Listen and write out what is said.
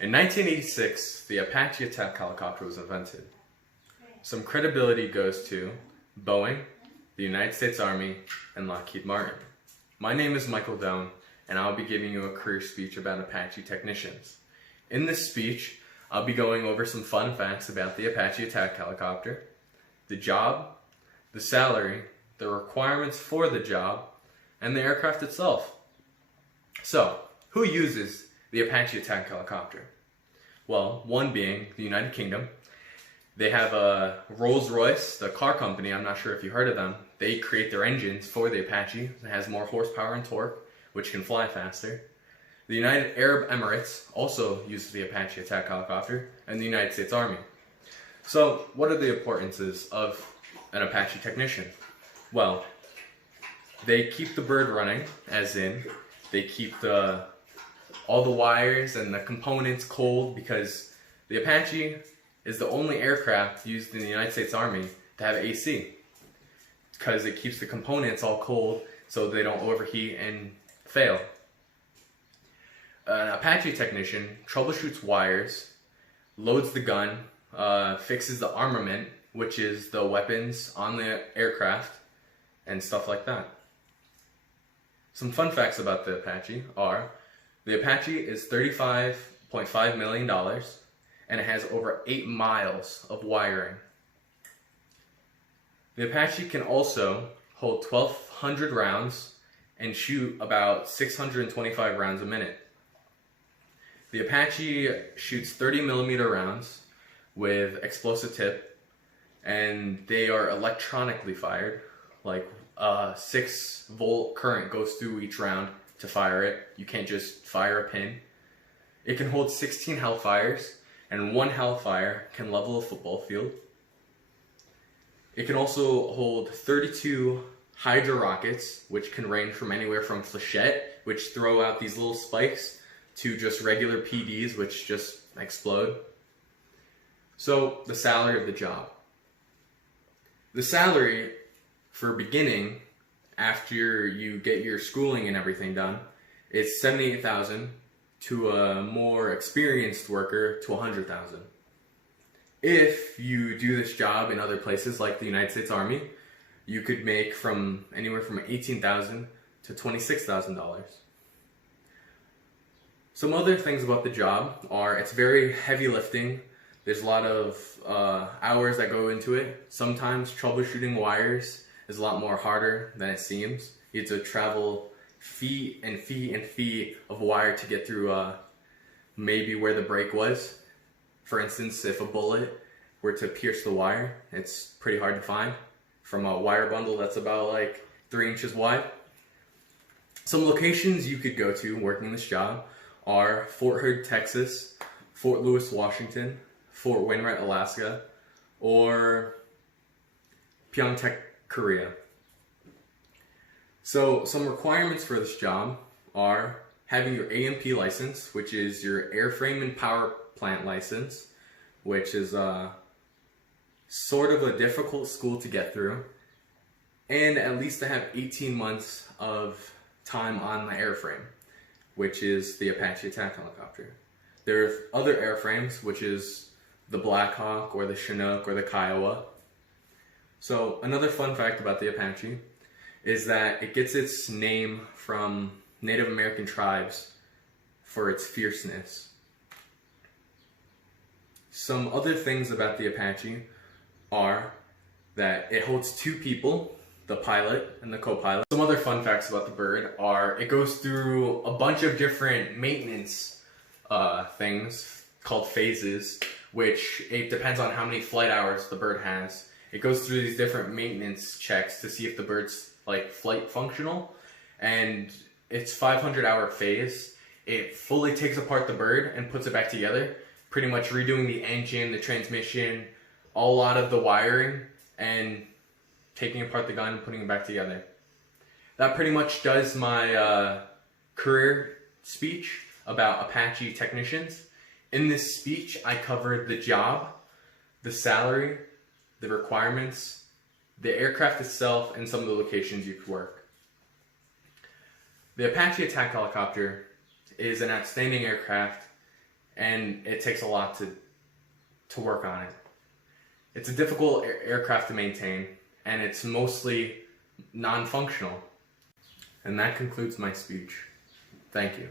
In 1986, the Apache attack helicopter was invented. Some credibility goes to Boeing, the United States Army, and Lockheed Martin. My name is Michael Doan, and I'll be giving you a career speech about Apache technicians. In this speech, I'll be going over some fun facts about the Apache attack helicopter, the job, the salary, the requirements for the job, and the aircraft itself. So, who uses the Apache attack helicopter? Well, one being the United Kingdom. They have a Rolls-Royce, the car company. I'm not sure if you heard of them. They create their engines for the Apache. It has more horsepower and torque, which can fly faster. The United Arab Emirates also uses the Apache attack helicopter, and the United States Army. So, what are the importances of an Apache technician? Well, they keep the bird running, as in, they keep all the wires and the components cold, because the Apache is the only aircraft used in the United States Army to have AC, because it keeps the components all cold so they don't overheat and fail. An Apache technician troubleshoots wires, loads the gun, fixes the armament, which is the weapons on the aircraft, and stuff like that. Some fun facts about the Apache are, the Apache is $35.5 million, and it has over 8 miles of wiring. The Apache can also hold 1,200 rounds and shoot about 625 rounds a minute. The Apache shoots 30mm rounds with explosive tip, and they are electronically fired. Like a 6-volt current goes through each round to fire it. You can't just fire a pin. It can hold 16 Hellfires, and one Hellfire can level a football field. It can also hold 32 Hydra rockets, which can range from anywhere from flechette, which throw out these little spikes, to just regular PDs, which just explode. So, the salary of the job. The salary for beginning, after you get your schooling and everything done, is $78,000 to a more experienced worker to $100,000. If you do this job in other places like the United States Army, you could make from anywhere from $18,000 to $26,000. Some other things about the job are it's very heavy lifting. There's a lot of hours that go into it. Sometimes troubleshooting wires is a lot more harder than it seems. You have to travel feet and feet and feet of wire to get through maybe where the break was. For instance, if a bullet were to pierce the wire, it's pretty hard to find from a wire bundle that's about like 3 inches wide. Some locations you could go to working this job are Fort Hood, Texas, Fort Lewis, Washington, Fort Wainwright, Alaska, or Pyeongtaek, Korea. So some requirements for this job are having your AMP license, which is your airframe and power plant license, which is sort of a difficult school to get through, and at least to have 18 months of time on the airframe, which is the Apache attack helicopter. There are other airframes, which is the Black Hawk or the Chinook or the Kiowa. So another fun fact about the Apache is that it gets its name from Native American tribes for its fierceness. Some other things about the Apache are that it holds 2 people, the pilot and the co-pilot. Some other fun facts about the bird are it goes through a bunch of different maintenance things called phases, which it depends on how many flight hours the bird has. It goes through these different maintenance checks to see if the bird's like flight functional, and its 500-hour phase, it fully takes apart the bird and puts it back together, pretty much redoing the engine, the transmission, a lot of the wiring, and taking apart the gun and putting it back together. That pretty much does my career speech about Apache technicians. In this speech, I covered the job, the salary, the requirements, the aircraft itself, and some of the locations you could work. The Apache attack helicopter is an outstanding aircraft and it takes a lot to work on it. It's a difficult aircraft to maintain, and it's mostly non-functional. And that concludes my speech. Thank you.